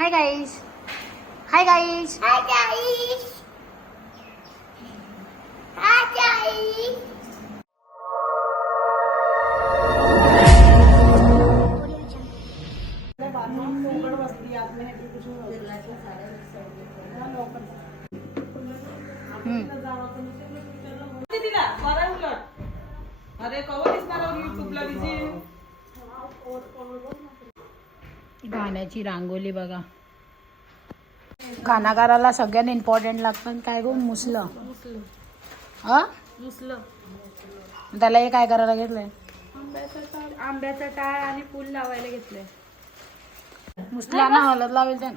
Hi guys hi guys Hi guys. Hi guys. तिला बरं आहे उलट अरे कवर दिसणार युट्यूबला विजिट गाण्याची रांगोली बघा. गाणागाराला सगळ्यात इम्पॉर्टंट लागतं. काय गो मुसलं. हा? मुसलं त्याला हे काय करायला घेतलंय? आंब्याचा टाळ आंब्याचा टाळ आणि फुल लावायला घेतलंय. मुसला ना हलत लावेल त्यानं.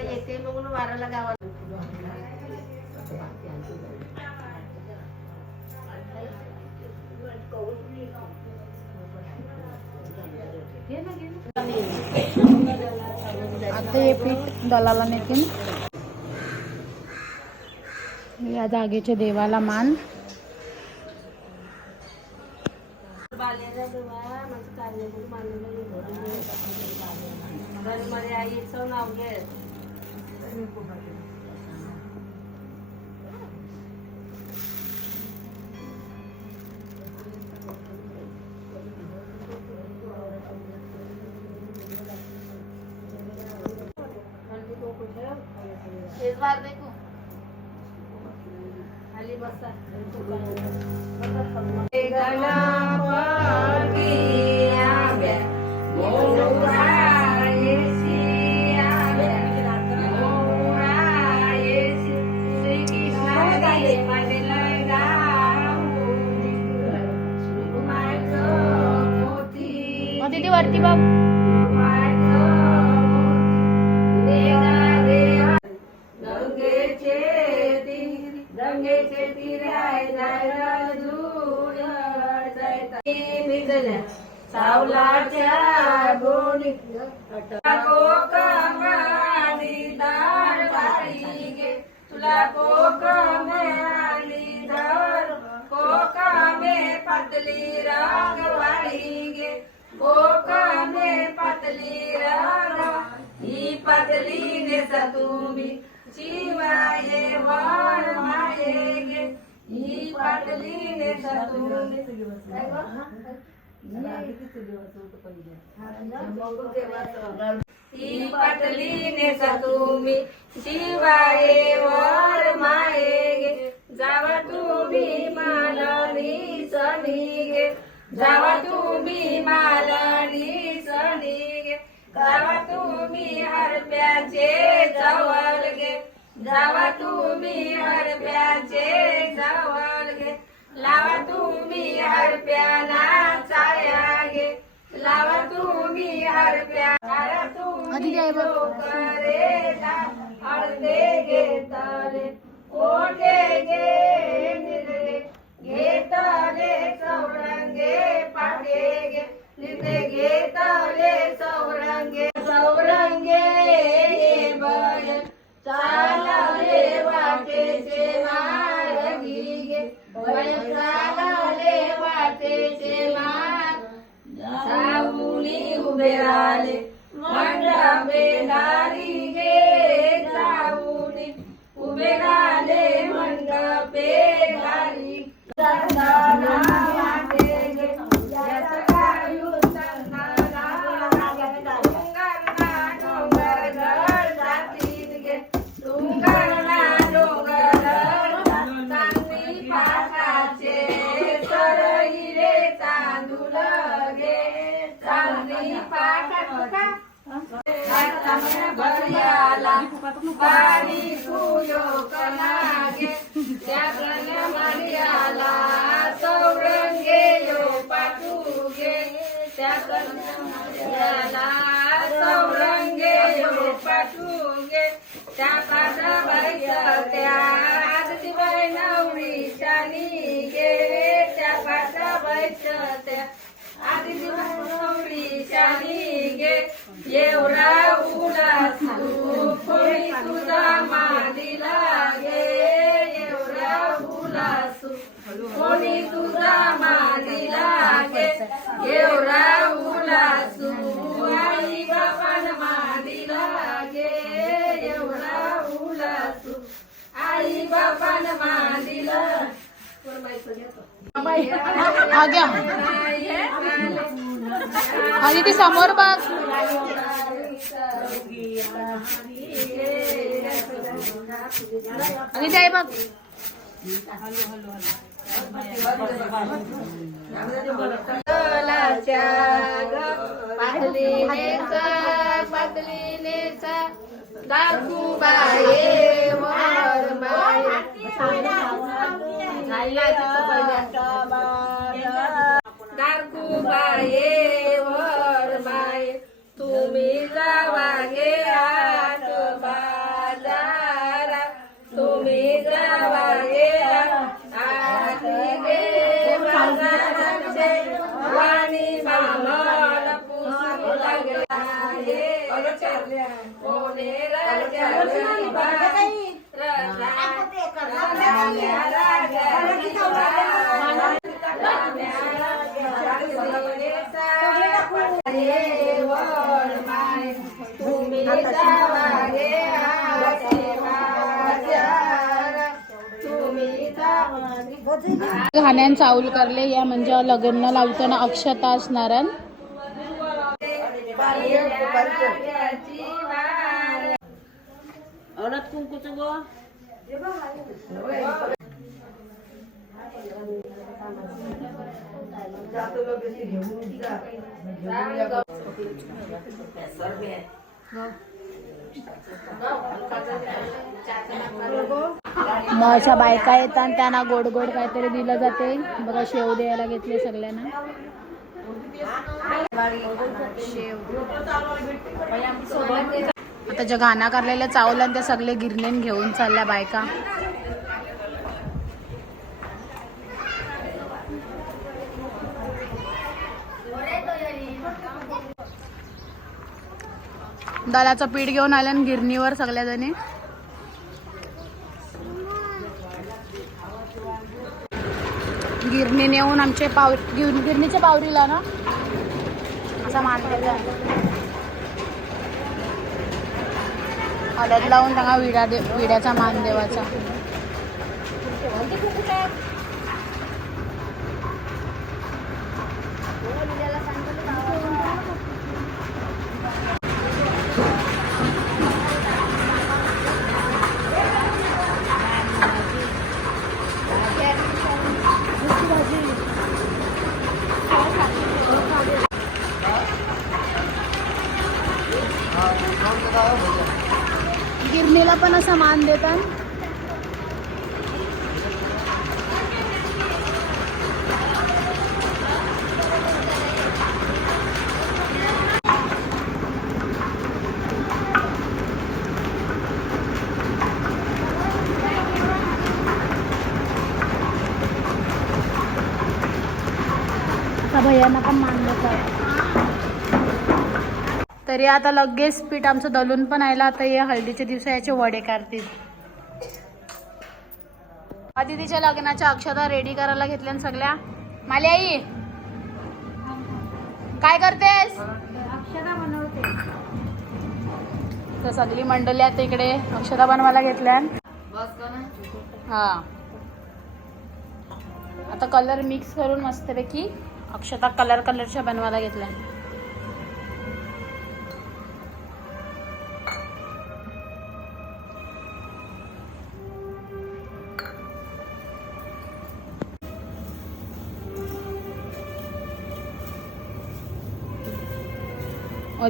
येते वाराला आता हे पीठ दलाला नेतील या जागेच्या देवाला मान. मग तिथे वरती बघ सावलाच्या गोणी कोकमानी दार वाळी गे तुला कोकमानी दार कोकमे पातली पतली राग ही पतली नेस तुम्ही. शिवाये वाण माये गे ही पतली नेस तुम्ही. ही पटली नेसा तुम्ही. शिवाये वर माये गे जावा तुम्ही मालनी सनी गे. जावा तुम्ही मालनी सनी जावा तुम्ही हरप्याचे जवळ गे जावा तुम्ही हरप्याचे जवळ गे लावा तुम्ही हरप्याना चाया गे लावा तुम्ही हरप्या बघ. करेला हळदे घेतले. कोठे गे उभे राहिले. मंडपे नारी भरियाला पाणी सुयो कनागे त्या भरियाला चौरंगे त्या कन्या शुगे त्या त्या आजची बाई नवरी गे. त्या पाटा बाईच्या त्या आजची बाई नवरी गे. एवढा कोणी तुझा मादिला गे एवढा उडास कोणी तुझा मादिला गे एवढा उडास आई बापान गे एवढा आई बापान आणि ती समोर बघ आणि ते बघ पातलीनेचा पातलीनेचा दाखू बाये वर माये दाखू बाये घाण्यान चावल करले या म्हणजे लग्न लावताना अक्षता असणार मग अशा बायका येतात त्यांना गोड गोड काहीतरी दिलं जाते. बघा शेव द्यायला घेतले सगळ्यांना. आता ज्या गाणं करलेल्या आणि ते सगळे गिरणीन घेऊन चालल्या बायका. दालाचं पीठ घेऊन आल्या आणि गिरणीवर सगळ्या जणी गिरणी नेऊन आमचे पाव गिर- गिरणीच्या पावरीला ना? असा मान आहे. हळद लावून त्यांना विडा दे विड्याचा मान देवाचा. गिरणीला पण असा मान देतात आता भैयांना पण मान देतात तरी आता लगेच पीठ आमचं दलून पण आयला आता या हळदीच्या दिवसा याचे वडे काढतील तिच्या लग्नाच्या अक्षता रेडी करायला घेतल्या सगळ्या. माले आई काय करतेस? अक्षरा बनवते. तर सगळी मंडळी आता इकडे अक्षता बनवायला घेतल्या. हा. आता कलर मिक्स करून मस्तपैकी अक्षता कलर कलरच्या बनवायला घेतल्या.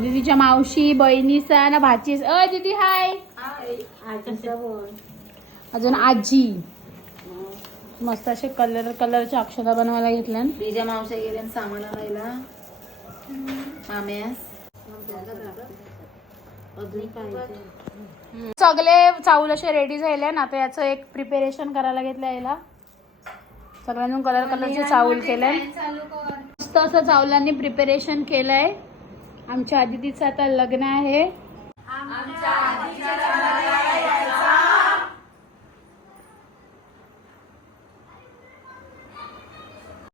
दिदीच्या मावशी बहिणीचा ना भाचीस अ दीदी हाय. अजून आजी. मस्त असे कलर कलरच्या अक्षता बनवायला घेतल्या तिच्या मावश्या गेल्या सामान आणायला सगळे चावल असे रेडी झाले ना आता याचं एक प्रिपेरेशन करायला घेतलं याला. सगळ्यांनी कलर कलरचे चावल केलंय मस्त असं चावलांनी प्रिपेरेशन केलंय. आमच्या आदितीचं आता लग्न आहे.